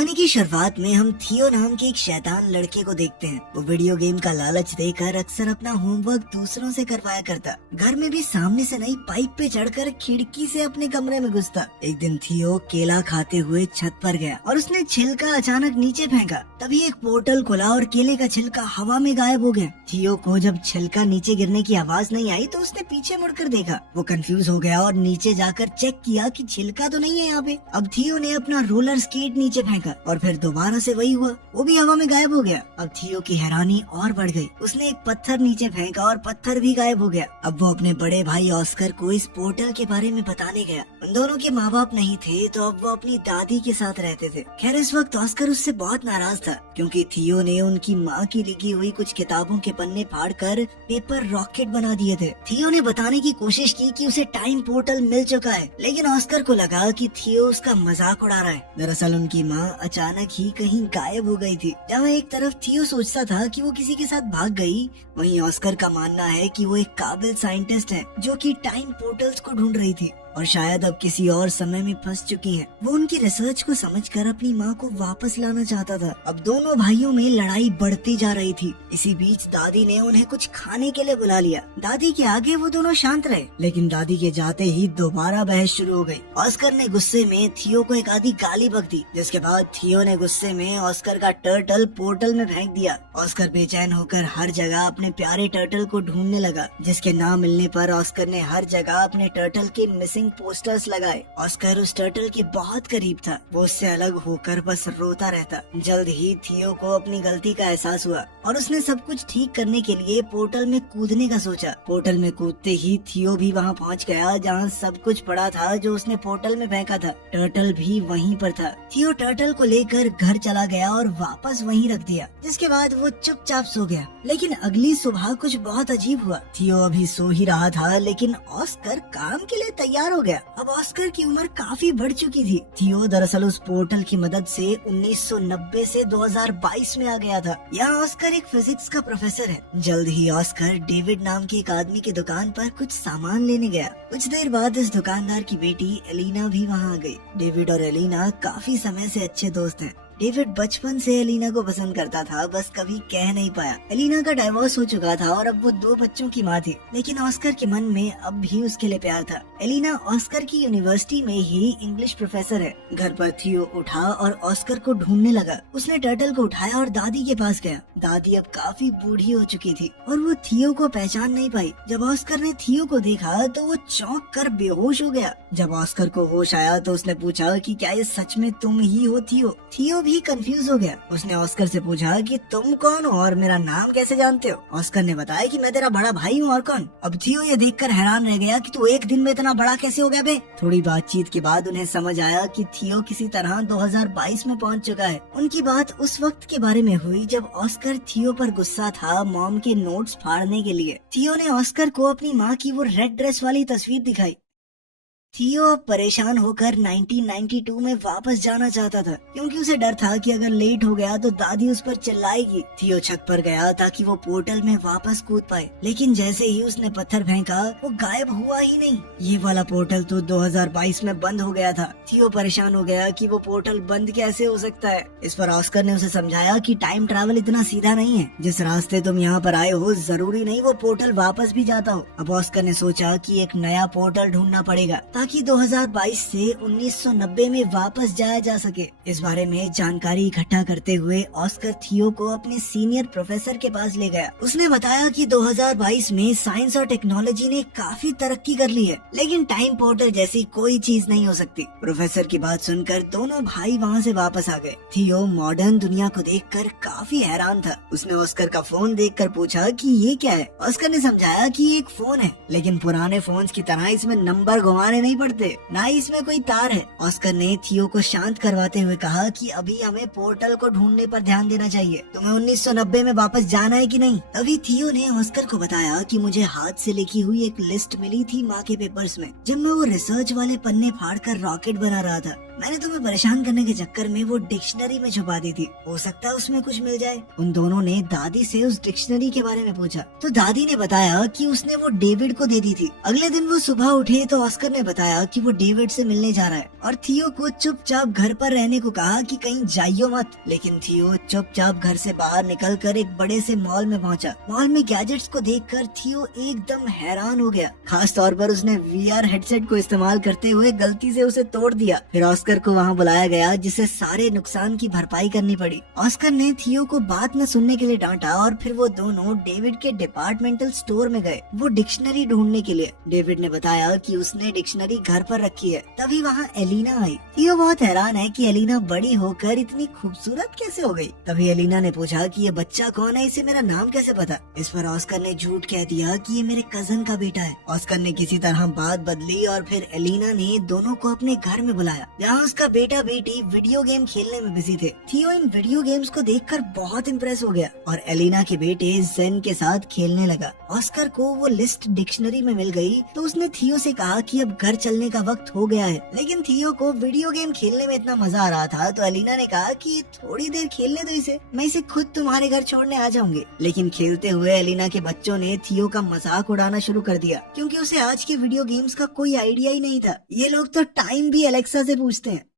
कहानी की शुरुआत में हम थियो नाम के एक शैतान लड़के को देखते हैं। वो वीडियो गेम का लालच देकर अक्सर अपना होमवर्क दूसरों से करवाया करता। घर में भी सामने से नई पाइप पे चढ़कर खिड़की से अपने कमरे में घुसता। एक दिन थियो केला खाते हुए छत पर गया और उसने छिलका अचानक नीचे फेंका। तभी एक पोर्टल खुला और केले का छिलका हवा में गायब हो गया। थियो को जब छिलका नीचे गिरने की आवाज नहीं आई तो उसने पीछे मुड़कर देखा। वो कंफ्यूज हो गया और नीचे जाकर चेक किया कि छिलका तो नहीं है यहाँ पे। अब थियो ने अपना रोलर स्केट नीचे फेंका और फिर दोबारा से वही हुआ, वो भी हवा में गायब हो गया। अब थियो की हैरानी और बढ़ गई। उसने एक पत्थर नीचे फेंका और पत्थर भी गायब हो गया। अब वो अपने बड़े भाई ऑस्कर को इस पोर्टल के बारे में बताने गया। उन दोनों के माँ बाप नहीं थे तो अब वो अपनी दादी के साथ रहते थे। खैर इस वक्त ऑस्कर उससे बहुत नाराज था क्योंकि थियो ने उनकी माँ की लिखी हुई कुछ किताबों के पन्ने फाड़कर पेपर रॉकेट बना दिए थे। थियो ने बताने की कोशिश की कि उसे टाइम पोर्टल मिल चुका है, लेकिन ऑस्कर को लगा कि थियो उसका मजाक उड़ा रहा है। दरअसल उनकी माँ अचानक ही कहीं गायब हो गई थी। जहाँ एक तरफ थियो सोचता था कि वो किसी के साथ भाग गई, वहीं ऑस्कर का मानना है कि वो एक काबिल साइंटिस्ट है जो कि टाइम पोर्टल्स को ढूंढ रही थी और शायद अब किसी और समय में फंस चुकी है। वो उनकी रिसर्च को समझकर अपनी माँ को वापस लाना चाहता था। अब दोनों भाइयों में लड़ाई बढ़ती जा रही थी। इसी बीच दादी ने उन्हें कुछ खाने के लिए बुला लिया। दादी के आगे वो दोनों शांत रहे, लेकिन दादी के जाते ही दोबारा बहस शुरू हो गई। ऑस्कर ने गुस्से में थियो को एक आधी गाली बक दी, जिसके बाद थियो ने गुस्से में ऑस्कर का टर्टल पोर्टल में फेंक दिया। ऑस्कर बेचैन होकर हर जगह अपने प्यारे टर्टल को ढूंढने लगा, जिसके ना मिलने पर ऑस्कर ने हर जगह अपने टर्टल के मिसिंग पोस्टर्स लगाए। ऑस्कर उस टर्टल के बहुत करीब था। वो उससे अलग होकर बस रोता रहता। जल्द ही थियो को अपनी गलती का एहसास हुआ और उसने सब कुछ ठीक करने के लिए पोर्टल में कूदने का सोचा। पोर्टल में कूदते ही थियो भी वहाँ पहुँच गया जहाँ सब कुछ पड़ा था जो उसने पोर्टल में फेंका था। टर्टल भी वहीं पर था। थियो टर्टल को लेकर घर चला गया और वापस वहीं रख दिया, जिसके बाद वो चुपचाप सो गया। लेकिन अगली सुबह कुछ बहुत अजीब हुआ। थियो अभी सो ही रहा था, लेकिन ऑस्कर काम के लिए तैयार हो गया। अब ऑस्कर की उम्र काफी बढ़ चुकी थी। थियो दरअसल उस पोर्टल की मदद से 1990 से 2022 में आ गया था। यहाँ ऑस्कर एक फिजिक्स का प्रोफेसर है। जल्द ही ऑस्कर डेविड नाम के एक आदमी की दुकान पर कुछ सामान लेने गया। कुछ देर बाद इस दुकानदार की बेटी एलिना भी वहाँ आ गई। डेविड और एलिना काफी समय से अच्छे दोस्त हैं। डेविड बचपन से एलिना को पसंद करता था, बस कभी कह नहीं पाया। एलिना का डाइवोर्स हो चुका था और अब वो 2 बच्चों की माँ थी, लेकिन ऑस्कर के मन में अब भी उसके लिए प्यार था। एलिना ऑस्कर की यूनिवर्सिटी में ही इंग्लिश प्रोफेसर है। घर पर थियो उठा और ऑस्कर को ढूंढने लगा। उसने टर्टल को उठाया और दादी के पास गया। दादी अब काफी बूढ़ी हो चुकी थी और वो थियो को पहचान नहीं पाई। जब ऑस्कर ने थियो को देखा तो वो चौंक कर बेहोश हो गया। जब ऑस्कर को होश आया तो उसने पूछा कि क्या ये सच में तुम ही हो थियो? थियो भी कंफ्यूज हो गया। उसने ऑस्कर से पूछा कि तुम कौन हो और मेरा नाम कैसे जानते हो? ऑस्कर ने बताया कि मैं तेरा बड़ा भाई हूँ, और कौन? अब थियो ये देखकर हैरान रह गया कि तू एक दिन में इतना बड़ा कैसे हो गया बे? थोड़ी बातचीत के बाद उन्हें समझ आया कि थियो किसी तरह 2022 में पहुँच चुका है। उनकी बात उस वक्त के बारे में हुई जब ऑस्कर थियो पर गुस्सा था मॉम के नोट्स फाड़ने के लिए। थियो ने ऑस्कर को अपनी माँ की वो रेड ड्रेस वाली तस्वीर दिखाई। थियो अब परेशान होकर 1992 में वापस जाना चाहता था, क्योंकि उसे डर था कि अगर लेट हो गया तो दादी उस पर चिल्लाएगी। थियो छत पर गया ताकि वो पोर्टल में वापस कूद पाए, लेकिन जैसे ही उसने पत्थर फेंका वो गायब हुआ ही नहीं। ये वाला पोर्टल तो 2022 में बंद हो गया था। थियो परेशान हो गया कि वो पोर्टल बंद कैसे हो सकता है। इस पर ऑस्कर ने उसे समझाया कि टाइम ट्रैवल इतना सीधा नहीं है। जिस रास्ते तुम यहाँ पर आए हो जरूरी नहीं वो पोर्टल वापस भी जाता हो। अब ऑस्कर ने सोचा कि एक नया पोर्टल ढूंढना पड़ेगा ताकि 2022 से 1990 में वापस जाया जा सके। इस बारे में जानकारी इकट्ठा करते हुए ऑस्कर थियो को अपने सीनियर प्रोफेसर के पास ले गया। उसने बताया कि 2022 में साइंस और टेक्नोलॉजी ने काफी तरक्की कर ली है, लेकिन टाइम पोर्टल जैसी कोई चीज नहीं हो सकती। प्रोफेसर की बात सुनकर दोनों भाई वहाँ से वापस आ गए। थियो मॉडर्न दुनिया को देखकर काफी हैरान था। उसने ऑस्कर का फोन देखकर पूछा कि ये क्या है। ऑस्कर ने समझाया कि ये एक फोन है, लेकिन पुराने फोन्स की तरह इसमें नंबर घुमाने नहीं पड़ते, ना ही इसमें कोई तार है। ऑस्कर ने थियो को शांत करवाते हुए कहा कि अभी हमें पोर्टल को ढूंढने पर ध्यान देना चाहिए। तुम्हें 1990 में वापस जाना है कि नहीं? तभी थियो ने ऑस्कर को बताया कि मुझे हाथ से लिखी हुई एक लिस्ट मिली थी माँ के पेपर्स में, जब मैं वो रिसर्च वाले पन्ने फाड़कर रॉकेट बना रहा था। मैंने तुम्हें परेशान करने के चक्कर में वो डिक्शनरी में छुपा दी थी, हो सकता है उसमें कुछ मिल जाए। उन दोनों ने दादी से उस डिक्शनरी के बारे में पूछा तो दादी ने बताया कि उसने वो डेविड को दे दी थी। अगले दिन वो सुबह उठे तो ऑस्कर ने बताया कि वो डेविड से मिलने जा रहा है और थियो को चुपचाप घर पर रहने को कहा कि कहीं जाइयो मत। लेकिन थियो चुपचाप घर से बाहर निकलकर एक बड़े से मॉल में पहुंचा। मॉल में गैजेट्स को देखकर थियो एकदम हैरान हो गया। खास तौर पर उसने वीआर हेडसेट को इस्तेमाल करते हुए गलती से उसे तोड़ दिया। फिर ऑस्कर को वहां बुलाया गया जिसे सारे नुकसान की भरपाई करनी पड़ी। ऑस्कर ने थियो को बात न सुनने के लिए डांटा और फिर वो दोनों डेविड के डिपार्टमेंटल स्टोर में गए वो डिक्शनरी ढूंढने के लिए। डेविड ने बताया कि उसने डिक्शनरी घर पर रखी है। तभी वहाँ एलिना आई। थियो बहुत हैरान है कि एलिना बड़ी होकर इतनी खूबसूरत कैसे हो गई। तभी एलिना ने पूछा कि ये बच्चा कौन है, इसे मेरा नाम कैसे पता। इस पर ऑस्कर ने झूठ कह दिया कि ये मेरे कजन का बेटा है। ऑस्कर ने किसी तरह बात बदली और फिर एलिना ने दोनों को अपने घर में बुलाया जहाँ उसका बेटा बेटी वीडियो गेम खेलने में बिजी थे। थियो इन वीडियो गेम्स को देखकर बहुत इम्प्रेस हो गया और एलिना के बेटे जेन के साथ खेलने लगा। ऑस्कर को वो लिस्ट डिक्शनरी में मिल गई तो उसने थियो से कहा कि अब घर चलने का वक्त हो गया है। लेकिन थियो को वीडियो गेम खेलने में इतना मजा आ रहा था तो एलिना ने कहा कि थोड़ी देर खेलने दो इसे, मैं इसे खुद तुम्हारे घर छोड़ने आ जाऊंगी। लेकिन खेलते हुए एलिना के बच्चों ने थियो का मजाक उड़ाना शुरू कर दिया क्योंकि उसे आज के वीडियो गेम्स का कोई आइडिया ही नहीं था। ये लोग तो टाइम भी एलेक्सा से पूछते हैं।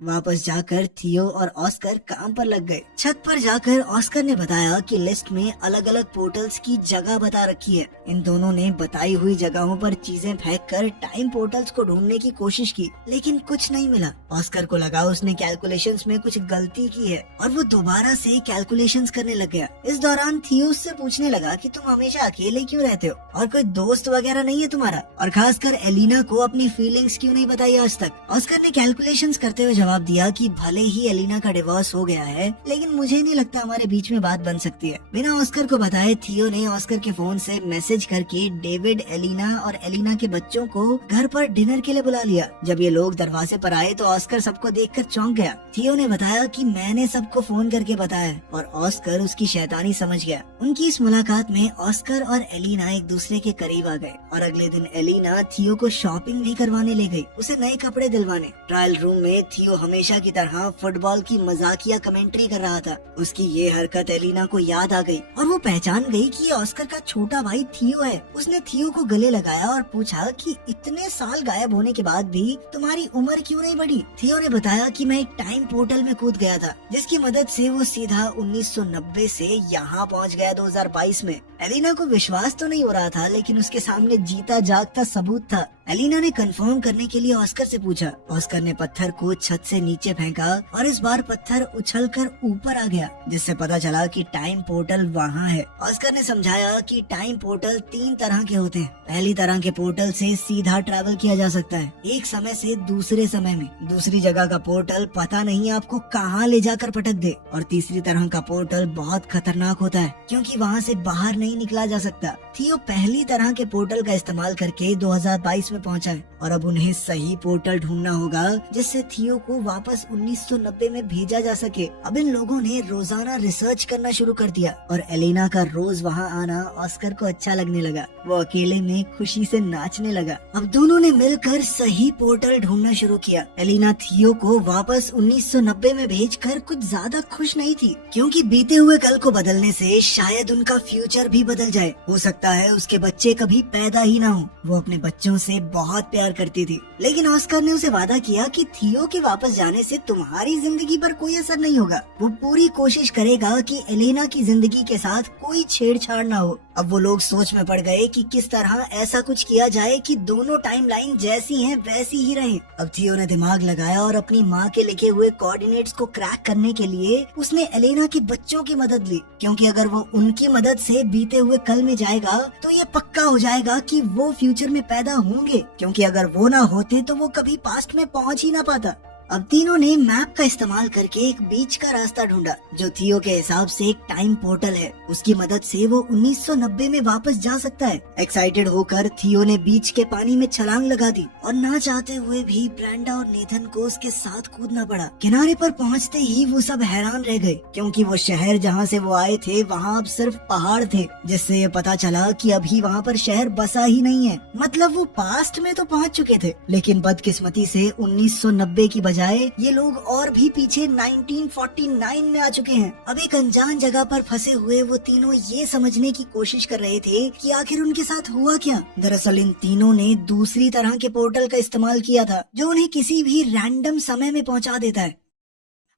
वापस जाकर थियो और ऑस्कर काम पर लग गए। छत पर जाकर ऑस्कर ने बताया कि लिस्ट में अलग अलग पोर्टल्स की जगह बता रखी है। इन दोनों ने बताई हुई जगहों पर चीजें फेंककर टाइम पोर्टल्स को ढूंढने की कोशिश की लेकिन कुछ नहीं मिला। ऑस्कर को लगा उसने कैलकुलेशंस में कुछ गलती की है और वो दोबारा से कैलकुलेशंस करने लग गया। इस दौरान थियो उससे पूछने लगा कि तुम हमेशा अकेले क्यों रहते हो और कोई दोस्त वगैरह नहीं है तुम्हारा, और खासकर एलिना को अपनी फीलिंग्स क्यों नहीं बताई आज तक। ऑस्कर ने कैलकुलेशंस करते हुए जवाब दिया कि भले ही एलिना का डिवोर्स हो गया है लेकिन मुझे नहीं लगता हमारे बीच में बात बन सकती है। बिना ऑस्कर को बताए थियो ने ऑस्कर के फोन से मैसेज करके डेविड, एलिना और एलिना के बच्चों को घर पर डिनर के लिए बुला लिया। जब ये लोग दरवाजे पर आए तो ऑस्कर सबको देखकर चौंक गया। थियो ने बताया कि मैंने सबको फोन करके बताया और ऑस्कर उसकी शैतानी समझ गया। उनकी इस मुलाकात में ऑस्कर और एलिना एक दूसरे के करीब आ गए और अगले दिन एलिना थियो को शॉपिंग भी करवाने ले गई, उसे नए कपड़े दिलवाने। ट्रायल रूम में थियो हमेशा की तरह फुटबॉल की मजाकिया कमेंट्री कर रहा था। उसकी ये हरकत एलिना को याद आ गई और वो पहचान गई कि ये ऑस्कर का छोटा भाई थियो है। उसने थियो को गले लगाया और पूछा कि इतने साल गायब होने के बाद भी तुम्हारी उम्र क्यों नहीं बढ़ी। थियो ने बताया कि मैं एक टाइम पोर्टल में कूद गया था जिसकी मदद से वो सीधा 1990 से यहाँ पहुँच गया 2022 में। एलिना को विश्वास तो नहीं हो रहा था लेकिन उसके सामने जीता जागता सबूत था। एलिना ने कंफर्म करने के लिए ऑस्कर से पूछा। ऑस्कर ने पत्थर को छत से नीचे फेंका और इस बार पत्थर उछलकर ऊपर आ गया जिससे पता चला कि टाइम पोर्टल वहाँ है। ऑस्कर ने समझाया कि टाइम पोर्टल 3 तरह के होते हैं। पहली तरह के पोर्टल से सीधा ट्रैवल किया जा सकता है एक समय से दूसरे समय में। दूसरी जगह का पोर्टल पता नहीं आपको कहाँ ले जाकर पटक दे। और तीसरी तरह का पोर्टल बहुत खतरनाक होता है क्योंकि वहाँ से बाहर नहीं निकला जा सकता। थियो पहली तरह के पोर्टल का इस्तेमाल करके 2022 में पहुंचा है और अब उन्हें सही पोर्टल ढूंढना होगा जिससे थियो को वापस 1990 में भेजा जा सके। अब इन लोगों ने रोजाना रिसर्च करना शुरू कर दिया और एलिना का रोज वहाँ आना ऑस्कर को अच्छा लगने लगा। वो अकेले में खुशी से नाचने लगा। अब दोनों ने मिलकर सही पोर्टल ढूंढना शुरू किया। एलिना थियो को वापस 1990 में भेजकर कुछ ज्यादा खुश नहीं थी क्योंकि बीते हुए कल को बदलने से शायद उनका फ्यूचर भी बदल जाए। हो सकता है उसके बच्चे कभी पैदा ही ना हो। वो अपने बच्चों से बहुत प्यार करती थी लेकिन ऑस्कर ने उसे वादा किया कि थियो के वापस जाने से तुम्हारी जिंदगी पर कोई असर नहीं होगा। वो पूरी कोशिश करेगा कि एलिना की जिंदगी के साथ कोई छेड़छाड़ ना हो। अब वो लोग सोच में पड़ गए कि किस तरह ऐसा कुछ किया जाए कि दोनों टाइमलाइन जैसी हैं वैसी ही रहें। अब थियो ने दिमाग लगाया और अपनी माँ के लिखे हुए कोऑर्डिनेट्स को क्रैक करने के लिए उसने एलिना के बच्चों की मदद ली क्योंकि अगर वो उनकी मदद से बीते हुए कल में जाएगा तो ये पक्का हो जाएगा कि वो फ्यूचर में पैदा होंगे क्योंकि अगर वो ना होते तो वो कभी पास्ट में पहुंच ही ना पाता। अब तीनों ने मैप का इस्तेमाल करके एक बीच का रास्ता ढूंढा जो थियो के हिसाब से एक टाइम पोर्टल है। उसकी मदद से वो 1990 में वापस जा सकता है। एक्साइटेड होकर थियो ने बीच के पानी में छलांग लगा दी और ना चाहते हुए भी ब्रेंडा और नेथन को उसके साथ कूदना पड़ा। किनारे पर पहुंचते ही वो सब हैरान रह गए क्योंकि वो शहर जहाँ से वो आए थे वहाँ अब सिर्फ पहाड़ थे, जिससे ये पता चला कि अभी वहाँ पर शहर बसा ही नहीं है। मतलब वो पास्ट में तो पहुँच चुके थे, लेकिन बदकिस्मती से 1990 की बजाय ये लोग और भी पीछे 1949 में आ चुके हैं। अब एक अनजान जगह पर फंसे हुए वो तीनों ये समझने की कोशिश कर रहे थे कि आखिर उनके साथ हुआ क्या। दरअसल इन तीनों ने दूसरी तरह के पोर्टल का इस्तेमाल किया था जो उन्हें किसी भी रैंडम समय में पहुंचा देता है।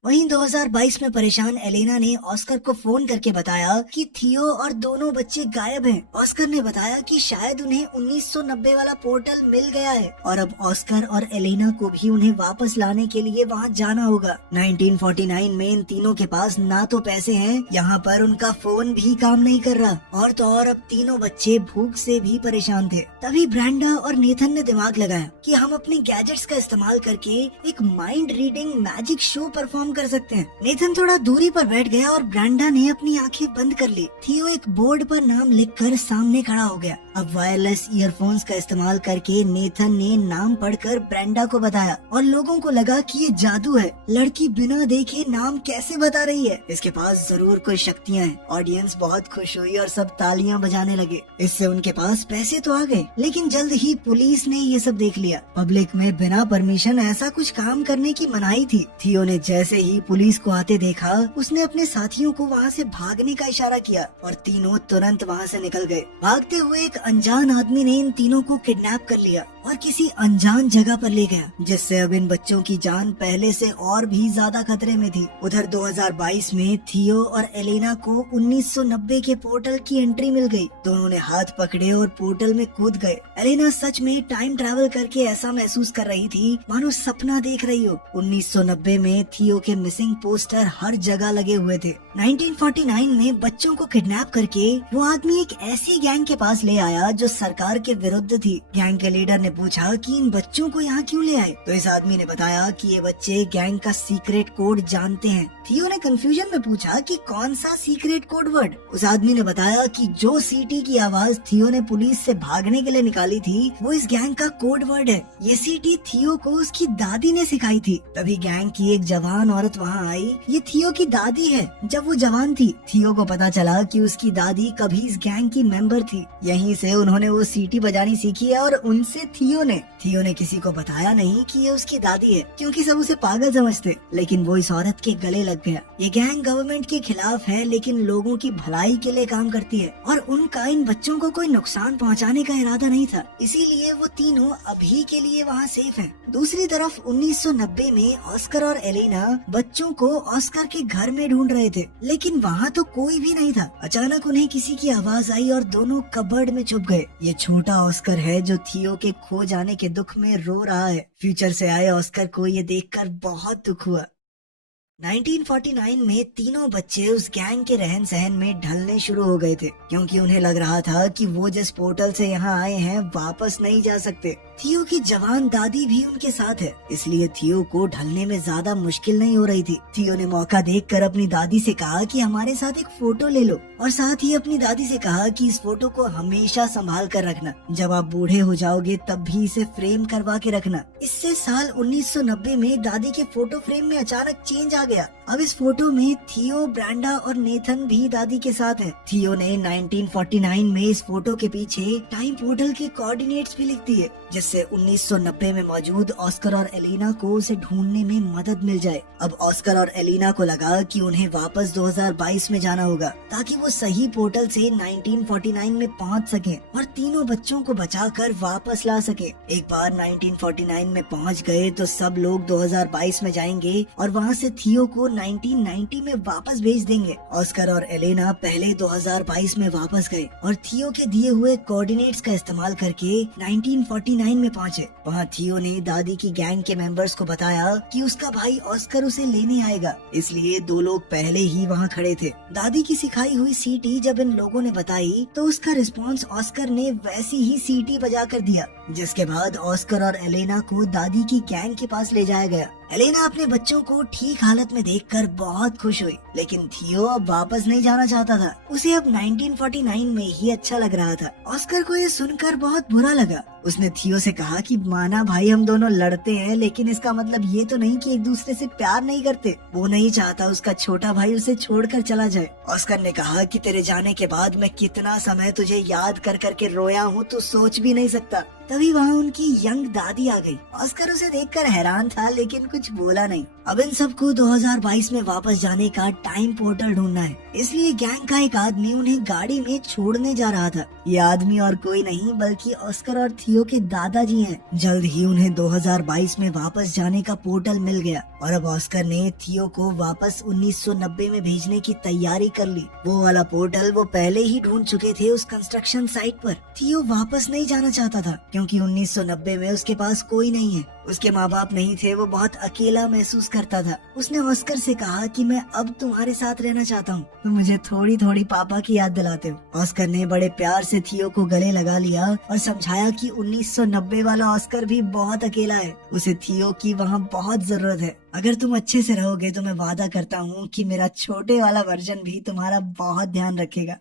वहीं 2022 में परेशान एलेना ने ऑस्कर को फोन करके बताया कि थियो और दोनों बच्चे गायब हैं। ऑस्कर ने बताया कि शायद उन्हें 1990 वाला पोर्टल मिल गया है और अब ऑस्कर और एलेना को भी उन्हें वापस लाने के लिए वहां जाना होगा। 1949 में इन तीनों के पास ना तो पैसे हैं, यहाँ पर उनका फोन भी काम नहीं कर रहा और तो और अब तीनों बच्चे भूख से भी परेशान थे। तभी ब्रेंडा और नेथन ने दिमाग लगाया कि हम अपने गैजेट्स का इस्तेमाल करके एक mind reading magic show perform कर सकते हैं। नेथन थोड़ा दूरी पर बैठ गया और ब्रेंडा ने अपनी आंखें बंद कर ली। थियो एक बोर्ड पर नाम लिखकर सामने खड़ा हो गया। अब वायरलेस ईयरफोन्स का इस्तेमाल करके नेथन ने नाम पढ़कर ब्रेंडा को बताया और लोगों को लगा कि ये जादू है। लड़की बिना देखे नाम कैसे बता रही है, इसके पास जरूर कोई शक्तियाँ हैं। ऑडियंस बहुत खुश हुई और सब तालियां बजाने लगे। इससे उनके पास पैसे तो आ गए, लेकिन जल्द ही पुलिस ने ये सब देख लिया। पब्लिक में बिना परमिशन ऐसा कुछ काम करने की मनाही थी। थियो ने जैसे ही पुलिस को आते देखा, उसने अपने साथियों को वहाँ से भागने का इशारा किया और तीनों तुरंत वहाँ से निकल गए। भागते हुए एक अनजान आदमी ने इन तीनों को किडनैप कर लिया और किसी अनजान जगह पर ले गया, जिससे अब इन बच्चों की जान पहले से और भी ज्यादा खतरे में थी। उधर 2022 में थियो और एलेना को 1990 के पोर्टल की एंट्री मिल गई। दोनों ने हाथ पकड़े और पोर्टल में कूद गए। एलेना सच में टाइम ट्रैवल करके ऐसा महसूस कर रही थी मानो सपना देख रही हो। 1990 में थियो के मिसिंग पोस्टर हर जगह लगे हुए थे। 1949 में बच्चों को किडनैप करके वो आदमी एक ऐसी गैंग के पास ले आया जो सरकार के विरुद्ध थी। गैंग के लीडर ने पूछा कि इन बच्चों को यहाँ क्यों ले आए, तो इस आदमी ने बताया कि ये बच्चे गैंग का सीक्रेट कोड जानते हैं। थियो ने कंफ्यूजन में पूछा कि कौन सा सीक्रेट कोड वर्ड। उस आदमी ने बताया कि जो सीटी की आवाज थियो ने पुलिस से भागने के लिए निकाली थी वो इस गैंग का कोड वर्ड है। ये सीटी थियो को उसकी दादी ने सिखाई थी। तभी गैंग की एक जवान औरत वहाँ आई। ये थियो की दादी है। जब वो जवान थी, थियो को पता चला कि उसकी दादी कभी इस गैंग की मेंबर थी। यहीं से उन्होंने वो सीटी बजानी सीखी है और उनसे थियो ने किसी को बताया नहीं कि ये उसकी दादी है, क्योंकि सब उसे पागल समझते। लेकिन वो इस औरत के गले लग गया। ये गैंग गवर्नमेंट के खिलाफ है, लेकिन लोगों की भलाई के लिए काम करती है और उनका इन बच्चों को कोई नुकसान पहुंचाने का इरादा नहीं था। इसीलिए वो तीनों अभी के लिए वहाँ सेफ हैं। दूसरी तरफ 1990 में ऑस्कर और एलेना बच्चों को ऑस्कर के घर में ढूंढ रहे थे, लेकिन वहाँ तो कोई भी नहीं था। अचानक उन्हें किसी की आवाज आई और दोनों कबर्ड में छुप गए। ये छोटा ऑस्कर है जो थियो के खो जाने के दुख में रो रहा है। फ्यूचर से आए ऑस्कर को ये देखकर बहुत दुख हुआ। 1949 में तीनों बच्चे उस गैंग के रहन सहन में ढलने शुरू हो गए थे, क्योंकि उन्हें लग रहा था कि वो जिस पोर्टल से यहाँ आए हैं वापस नहीं जा सकते। थियो की जवान दादी भी उनके साथ है, इसलिए थियो को ढलने में ज्यादा मुश्किल नहीं हो रही थी। थियो ने मौका देखकर अपनी दादी से कहा कि हमारे साथ एक फोटो ले लो और साथ ही अपनी दादी से कहा कि इस फोटो को हमेशा संभाल कर रखना। जब आप बूढ़े हो जाओगे तब भी इसे फ्रेम करवा के रखना। इससे साल 1990 में दादी के फोटो फ्रेम में अचानक चेंज आ गया। अब इस फोटो में थियो, ब्रेंडा और नेथन भी दादी के साथ हैं। थियो ने 1949 में इस फोटो के पीछे टाइम पोर्टल के कोऑर्डिनेट्स भी लिख दिए, जिससे 1990 में मौजूद ऑस्कर और एलिना को उसे ढूंढने में मदद मिल जाए। अब ऑस्कर और एलिना को लगा कि उन्हें वापस 2022 में जाना होगा ताकि वो सही पोर्टल से 1949 में पहुंच सके और तीनों बच्चों को बचाकर वापस ला सके। एक बार 1949 में पहुंच गए तो सब लोग 2022 में जाएंगे और वहां से थियो को 1990 में वापस भेज देंगे। ऑस्कर और एलेना पहले 2022 में वापस गए और थियो के दिए हुए कोऑर्डिनेट्स का इस्तेमाल करके 1949 में पहुंचे। वहाँ थियो ने दादी की गैंग के मेंबर्स को बताया कि उसका भाई ऑस्कर उसे लेने आएगा, इसलिए दो लोग पहले ही वहाँ खड़े थे। दादी की सिखाई हुई सीटी जब इन लोगों ने बताई तो उसका रिस्पॉन्स ऑस्कर ने वैसी ही सीटी बजा कर दिया, जिसके बाद ऑस्कर और एलेना को दादी की गैंग के पास ले जाया गया। एलेना अपने बच्चों को ठीक हालत में देखकर बहुत खुश हुई, लेकिन थियो अब वापस नहीं जाना चाहता था। उसे अब 1949 में ही अच्छा लग रहा था। ऑस्कर को ये सुनकर बहुत बुरा लगा। उसने थियो से कहा कि माना भाई हम दोनों लड़ते हैं, लेकिन इसका मतलब ये तो नहीं कि एक दूसरे से प्यार नहीं करते। वो नहीं चाहता उसका छोटा भाई उसे छोड़कर चला जाए। ऑस्कर ने कहा कि तेरे जाने के बाद मैं कितना समय तुझे याद कर करके रोया हूँ तो सोच भी नहीं सकता। तभी वहाँ उनकी यंग दादी आ गई। ऑस्कर उसे देखकर हैरान था, लेकिन कुछ बोला नहीं। अब इन सबको 2022 में वापस जाने का टाइम पोर्टल ढूंढना है, इसलिए गैंग का एक आदमी उन्हें गाड़ी में छोड़ने जा रहा था। ये आदमी और कोई नहीं बल्कि ऑस्कर और थियो के दादाजी हैं। जल्द ही उन्हें 2022 में वापस जाने का पोर्टल मिल गया और अब ऑस्कर ने थियो को वापस 1990 में भेजने की तैयारी कर ली। वो वाला पोर्टल वो पहले ही ढूंढ चुके थे उस कंस्ट्रक्शन साइट पर। थियो वापस नहीं जाना चाहता था क्योंकि 1990 में उसके पास कोई नहीं है, उसके माँ बाप नहीं थे, वो बहुत अकेला महसूस करता था। उसने ऑस्कर से कहा कि मैं अब तुम्हारे साथ रहना चाहता हूँ, तुम मुझे थोड़ी थोड़ी पापा की याद दिलाते हो। ऑस्कर ने बड़े प्यार से थियो को गले लगा लिया और समझाया कि 1990 वाला ऑस्कर भी बहुत अकेला है, उसे थियो की वहाँ बहुत जरूरत है। अगर तुम अच्छे से रहोगे तो मैं वादा करता हूँ कि मेरा छोटे वाला वर्जन भी तुम्हारा बहुत ध्यान रखेगा।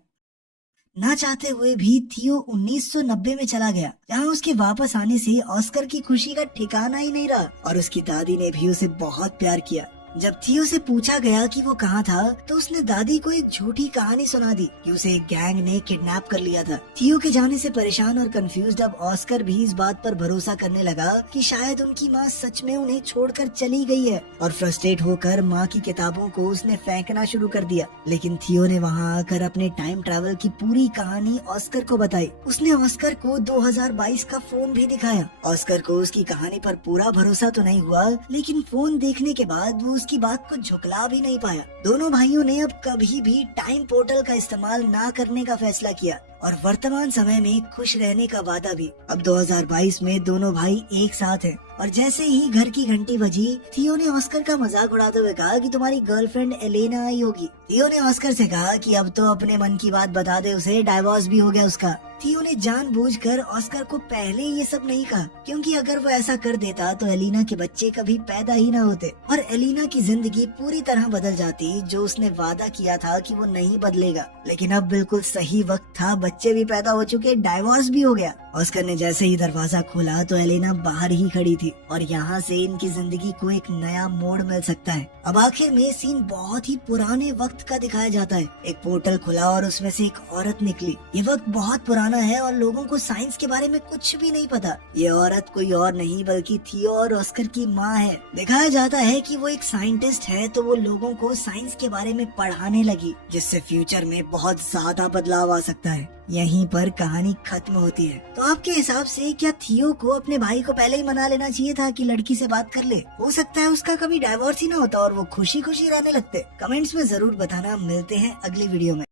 ना चाहते हुए भी थियो 1990 में चला गया, जहाँ उसके वापस आने से ऑस्कर की खुशी का ठिकाना ही नहीं रहा और उसकी दादी ने भी उसे बहुत प्यार किया। जब थियो से पूछा गया कि वो कहाँ था तो उसने दादी को एक झूठी कहानी सुना दी कि उसे एक गैंग ने किडनैप कर लिया था। थियो के जाने से परेशान और कंफ्यूज्ड अब ऑस्कर भी इस बात पर भरोसा करने लगा कि शायद उनकी माँ सच में उन्हें छोड़कर चली गई है और फ्रस्ट्रेट होकर माँ की किताबों को उसने फेंकना शुरू कर दिया। लेकिन थियो ने वहाँ आकर अपने टाइम ट्रैवल की पूरी कहानी ऑस्कर को बताई। उसने ऑस्कर को 2022 का फोन भी दिखाया। ऑस्कर को उसकी कहानी पर पूरा भरोसा तो नहीं हुआ, लेकिन फोन देखने के बाद वो उसकी बात को झुकला भी नहीं पाया। दोनों भाइयों ने अब कभी भी टाइम पोर्टल का इस्तेमाल ना करने का फैसला किया और वर्तमान समय में खुश रहने का वादा भी। अब 2022 में दोनों भाई एक साथ हैं और जैसे ही घर की घंटी बजी, थियो ने ऑस्कर का मजाक उड़ाते हुए कहा कि तुम्हारी गर्लफ्रेंड एलेना आई होगी। थियो ने ऑस्कर से कहा कि अब तो अपने मन की बात बता दे उसे, डाइवोर्स भी हो गया उसका। थियो ने जानबूझकर ऑस्कर को पहले ये सब नहीं कहा, क्योंकि अगर वो ऐसा कर देता तो एलिना के बच्चे कभी पैदा ही ना होते और एलिना की जिंदगी पूरी तरह बदल जाती, जो उसने वादा किया था कि वो नहीं बदलेगा। लेकिन अब बिल्कुल सही वक्त था, बच्चे भी पैदा हो चुके, डाइवोर्स भी हो गया। ऑस्कर ने जैसे ही दरवाजा खोला तो एलेना बाहर ही खड़ी थी और यहाँ से इनकी जिंदगी को एक नया मोड़ मिल सकता है। अब आखिर में सीन बहुत ही पुराने वक्त का दिखाया जाता है। एक पोर्टल खुला और उसमें से एक औरत निकली। ये वक्त बहुत पुराना है और लोगों को साइंस के बारे में कुछ भी नहीं पता। ये औरत कोई और नहीं बल्कि थियो और ऑस्कर की माँ है। दिखाया जाता है कि वो एक साइंटिस्ट है, तो वो लोगों को साइंस के बारे में पढ़ाने लगी, जिससे फ्यूचर में बहुत ज्यादा बदलाव आ सकता है। यहीं पर कहानी खत्म होती है। तो आपके हिसाब से क्या थियो को अपने भाई को पहले ही मना लेना चाहिए था कि लड़की से बात कर ले? हो सकता है उसका कभी डाइवोर्स ही ना होता और वो खुशी खुशी रहने लगते। कमेंट्स में जरूर बताना। मिलते हैं अगली वीडियो में।